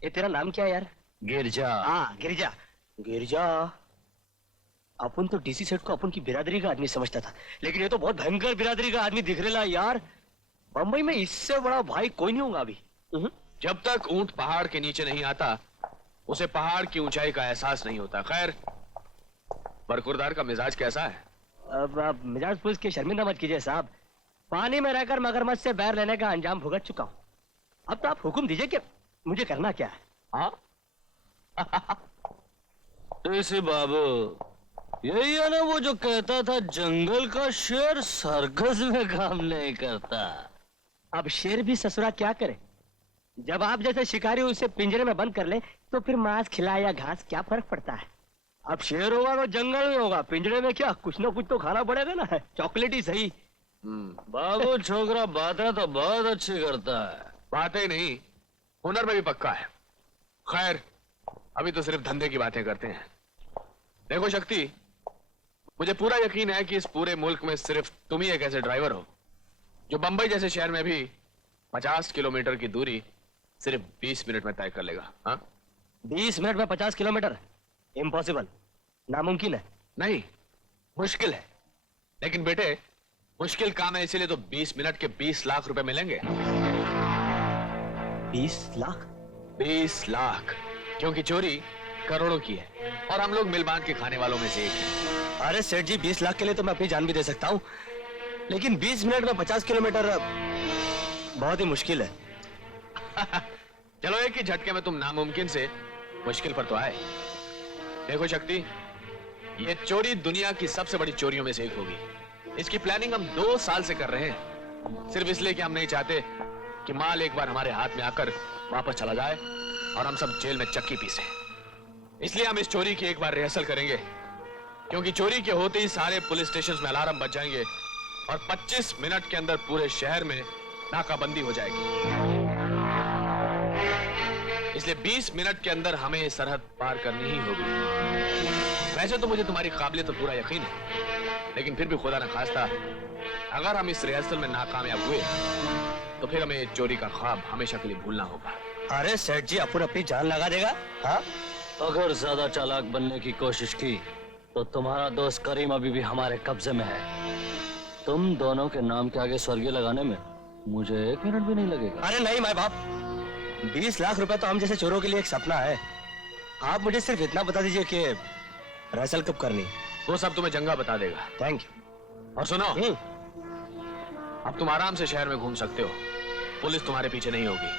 ये तेरा नाम क्या है यार? गिरजा। हाँ गिरजा। गिरजा, अपन तो डीसी सेठ को अपन की बिरादरी का आदमी समझता था, लेकिन ये तो बहुत भयंकर बिरादरी का आदमी दिख रहा है यार। बंबई में इससे बड़ा भाई कोई नहीं होगा अभी। जब तक ऊंट पहाड़ के नीचे नहीं आता उसे पहाड़ की ऊंचाई का एहसास नहीं होता। खैर, बरखुरदार का मिजाज कैसा है? अब मिजाज पुलिस के शर्मिंदा मत कीजिए साहब, पानी में रहकर मगरमच्छ से बैर लेने का अंजाम भुगत चुका हूँ। अब तो आप हुक्म दीजिए कि मुझे करना क्या है। हाँ ऐसे बाबू, यही है ना वो जो कहता था जंगल का शेर सर्कस में काम नहीं करता। अब शेर भी ससुरा क्या करे, जब आप जैसे शिकारी उसे पिंजरे में बंद कर ले तो फिर मांस खिलाए या घास क्या फर्क पड़ता है। अब शेर होगा तो जंगल में होगा, पिंजरे में क्या, कुछ ना कुछ तो खाना पड़ेगा ना। चॉकलेट ही सही। बाबू छोकरा बातें तो बहुत अच्छी करता है। बातें नहीं, हुनर में भी पक्का है। खैर, अभी तो सिर्फ धंधे की बातें करते हैं। देखो शक्ति, मुझे पूरा यकीन है कि इस पूरे मुल्क में सिर्फ तुम ही एक ऐसे ड्राइवर हो जो बंबई जैसे शहर में भी 50 किलोमीटर की दूरी सिर्फ 20 मिनट में तय कर लेगा। हाँ, 20 मिनट में 50 किलोमीटर इम्पॉसिबल, नामुमकिन है। नहीं, मुश्किल है। लेकिन बेटे, मुश्किल काम है, इसीलिए तो 20 मिनट के 20 लाख रुपए मिलेंगे। 20 लाख? 20 लाख, क्योंकि चोरी करोड़ों की है और हम लोग मिल बांध के खाने वालों में से एक हैं। अरे सेठ जी, 20 लाख के लिए तो मैं अपनी जान भी दे सकता हूँ, लेकिन 20 मिनट में 50 किलोमीटर बहुत ही मुश्किल है। चलो एक ही झटके में तुम नामुमकिन से मुश्किल पर तो आए। देखो शक्ति, ये चोरी दुनिया की सबसे बड़ी चोरियों में से एक होगी। इसकी प्लानिंग हम 2 साल से कर रहे हैं, सिर्फ इसलिए कि हम नहीं चाहते कि माल एक बार हमारे हाथ में आकर वापस चला जाए और हम सब जेल में चक्की पीसे। इसलिए हम इस चोरी की एक बार रिहर्सल करेंगे, क्योंकि चोरी के होते ही सारे पुलिस स्टेशन में अलार्म बज जाएंगे और 25 मिनट के अंदर पूरे शहर में नाकाबंदी हो जाएगी। इसलिए 20 मिनट के अंदर हमें सरहद पार करनी ही होगी। वैसे तो मुझे तुम्हारी काबिलियत पर पूरा यकीन है, लेकिन फिर भी खुदा न खास्ता अगर हम इस रिहर्सल में नाकामयाब हुए तो फिर हमें चोरी का ख्वाब हमेशा के लिए भूलना होगा। अरे सेठ जी, अपन अपनी जान लगा देगा। हाँ, अगर ज्यादा चालाक बनने की कोशिश की तो तुम्हारा दोस्त करीम अभी भी हमारे कब्जे में है। तुम दोनों के नाम के आगे स्वर्गीय लगाने में मुझे 1 मिनट भी नहीं लगेगा। अरे नहीं माए बाप, 20 लाख रुपए तो हम जैसे चोरों के लिए एक सपना है। आप मुझे सिर्फ इतना बता दीजिए कि रिहर्सल कब करनी। वो सब तुम्हें जंगा बता देगा। Thank you. और सुनो, अब तुम आराम से शहर में घूम सकते हो, पुलिस तुम्हारे पीछे नहीं होगी।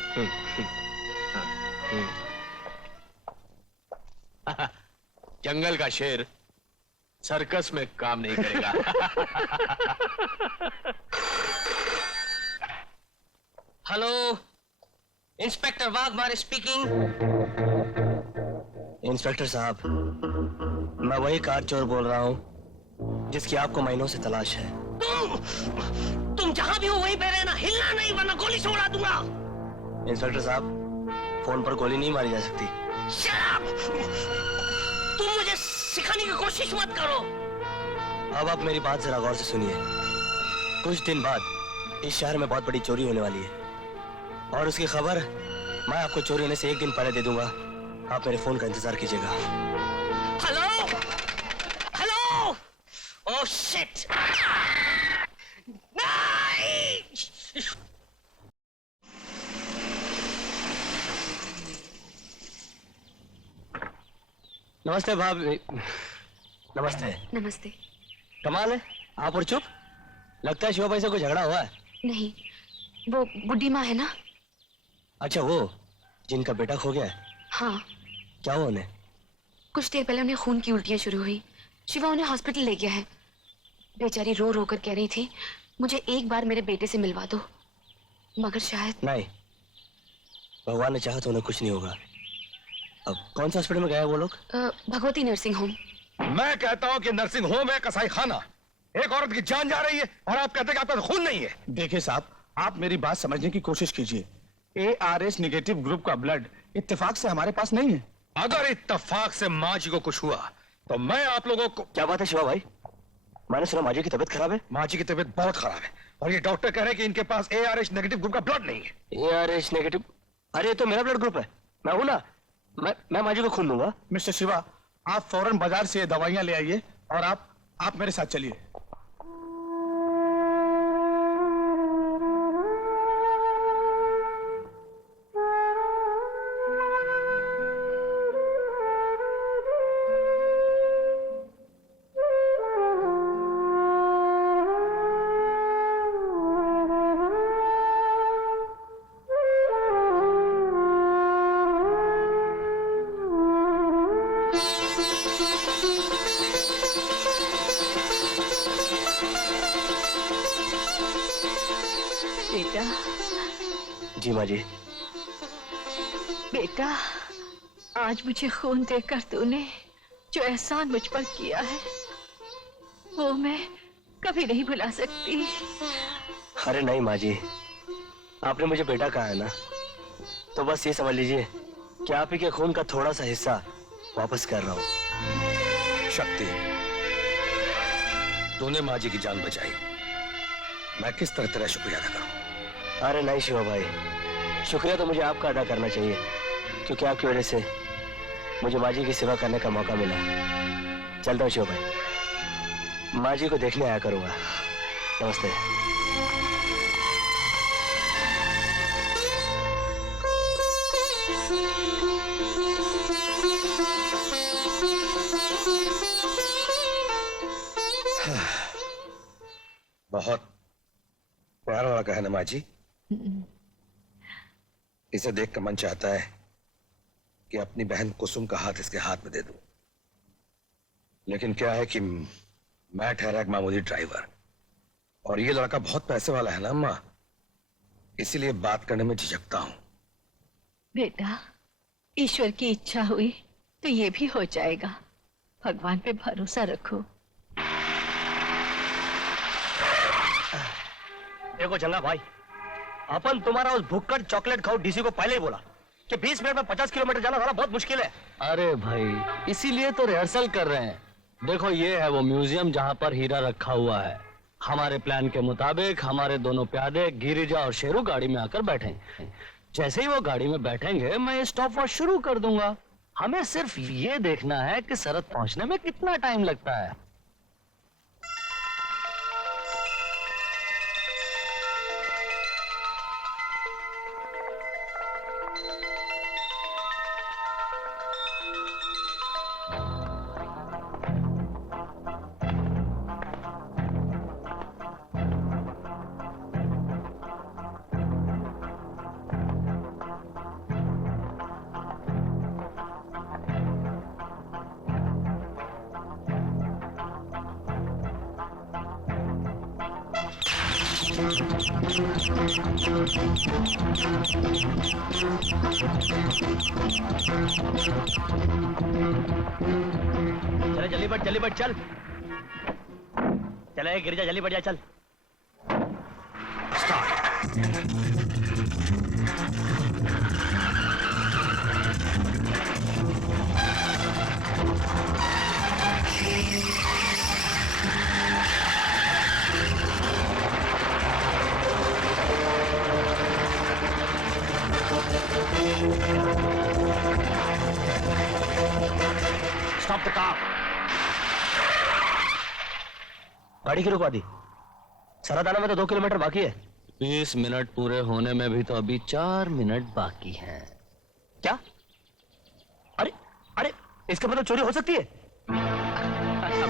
जंगल का शेर सर्कस में काम नहीं करेगा। Hello, inspector Waghmare speaking. Inspector साहब, मैं वही कार चोर बोल रहा हूँ जिसकी आपको महीनों से तलाश है। तुम जहां भी हो वहीं पे रहना, हिलना नहीं वरना गोली से उड़ा दूंगा। इंस्पेक्टर साहब, फोन पर गोली नहीं मारी जा सकती। शराब, तुम मुझे सिखाने की कोशिश मत करो। अब आप मेरी बात जरा गौर से सुनिए। कुछ दिन बाद इस शहर में बहुत बड़ी चोरी होने वाली है और उसकी खबर मैं आपको चोरी होने से 1 दिन पहले दे दूंगा। आप मेरे फोन का इंतजार कीजिएगा। हेलो हेलो, ओह शिट, नहीं। नमस्ते भाभी। नमस्ते। नमस्ते। कमाल है, आप और चुप। लगता है शिवा भाई से कोई झगड़ा हुआ है। नहीं, वो बुड्ढी माँ है ना। अच्छा, वो जिनका बेटा खो गया है। हाँ। क्या हुआ उन्हें? कुछ देर पहले उन्हें खून की उल्टियां शुरू हुई। शिवा उन्हें हॉस्पिटल ले गया है। बेचारी रो रो कर कह रही थी मुझे एक बार मेरे बेटे से मिलवा दो, मगर शायद नहीं, भगवान ने चाहा तो उन्हें कुछ नहीं होगा। अब कौन सा हॉस्पिटल में गए वो लोग? Bhagwati nursing home. मैं कहता हूँ कि नर्सिंग होम है कसाई खाना। एक औरत की जान जा रही है और आप कहते हैं कि आपका खून नहीं है। देखिए साहब, आप मेरी बात समझने की कोशिश कीजिए। ARS नेगेटिव ग्रुप का ब्लड इत्तेफाक से हमारे पास नहीं है। अगर इत्तेफाक से माँ जी को कुछ हुआ तो मैं आप लोगों को। क्या बात है शिवा भाई? मैंने सुना माँ जी की तबीयत खराब है। माँ जी की तबीयत बहुत खराब है और ये डॉक्टर कह रहे हैं कि इनके पास ARH नेगेटिव ग्रुप का ब्लड नहीं है। ARH negative? अरे ये तो मेरा ब्लड ग्रुप है, मैं हूं ना। मैं माँ जी को खून दूंगा। मिस्टर शिवा, आप फौरन बाजार से दवाइयां ले आइए और आप मेरे साथ चलिए। बेटा, जी माँ जी। बेटा, आज मुझे खून देकर तूने जो एहसान मुझ पर किया है वो मैं कभी नहीं भुला सकती। अरे नहीं माँ जी, आपने मुझे बेटा कहा है ना, तो बस ये समझ लीजिए कि आप ही के खून का थोड़ा सा हिस्सा वापस कर रहा हूँ। शक्ति, तूने माँ जी की जान बचाई, मैं किस तरह तेरा शुक्रिया अदा करूं? अरे नहीं शिवा भाई, शुक्रिया तो मुझे आपका अदा करना चाहिए, क्योंकि आपकी वजह से मुझे माँ जी की सेवा करने का मौका मिला। चलता हूँ शिवा भाई, माँ जी को देखने आया करूंगा। नमस्ते। बहुत प्यार वाला कहना माँ जी। इसे देखकर मन चाहता है कि अपनी बहन कुसुम का हाथ इसके हाथ में दे दूं, लेकिन क्या है कि मैं ठहरा एक मामूली ड्राइवर और ये लड़का बहुत पैसे वाला है ना अम्मा, इसीलिए बात करने में झिझकता हूं। बेटा, ईश्वर की इच्छा हुई तो ये भी हो जाएगा। भगवान पे भरोसा रखो। देखो चंगा भाई, अपन तुम्हारा उस भुक्कड़ चॉकलेट खाओ डीसी को पहले ही बोला कि 20 मिनट में 50 किलोमीटर जाना थोड़ा बहुत मुश्किल है। अरे भाई, इसीलिए तो रिहर्सल कर रहे हैं। देखो, ये है वो म्यूजियम जहाँ पर हीरा रखा हुआ है। हमारे प्लान के मुताबिक हमारे दोनों प्यादे गिरिजा और शेरू गाड़ी में आकर बैठेंगे। जैसे ही वो गाड़ी में बैठेंगे मैं स्टॉप वॉच शुरू कर दूंगा। हमें सिर्फ ये देखना है कि सरहद पहुंचने में कितना टाइम लगता है। चले जल्दी बढ़ चल। चले गिरिजा जल्दी बढ़ जा, चल। Stop the car. गाड़ी की रुकवा दी। सरहद आने में तो 2 किलोमीटर बाकी है। 20 मिनट पूरे होने में भी तो अभी 4 मिनट बाकी हैं। क्या? अरे अरे, इसका मतलब चोरी हो सकती है?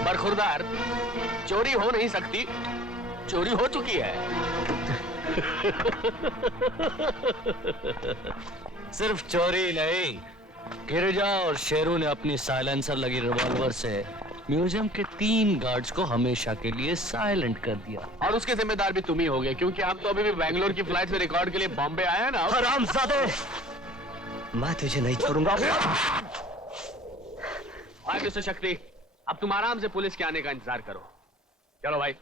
बरखुरदार, चोरी हो नहीं सकती, चोरी हो चुकी है। सिर्फ चोरी नहीं, गिरिजा और शेरू ने अपनी साइलेंसर लगी रिवॉल्वर से म्यूजियम के 3 गार्ड्स को हमेशा के लिए साइलेंट कर दिया। और उसके जिम्मेदार भी तुम ही होगे, क्योंकि आप तो अभी भी बैंगलोर की फ्लाइट से रिकॉर्ड के लिए बॉम्बे आए हैं ना। हरामजादे, मैं तुझे नहीं छोड़ूंगा। मिस्टर शक्ति, अब तुम आराम से पुलिस के आने का इंतजार करो। चलो भाई।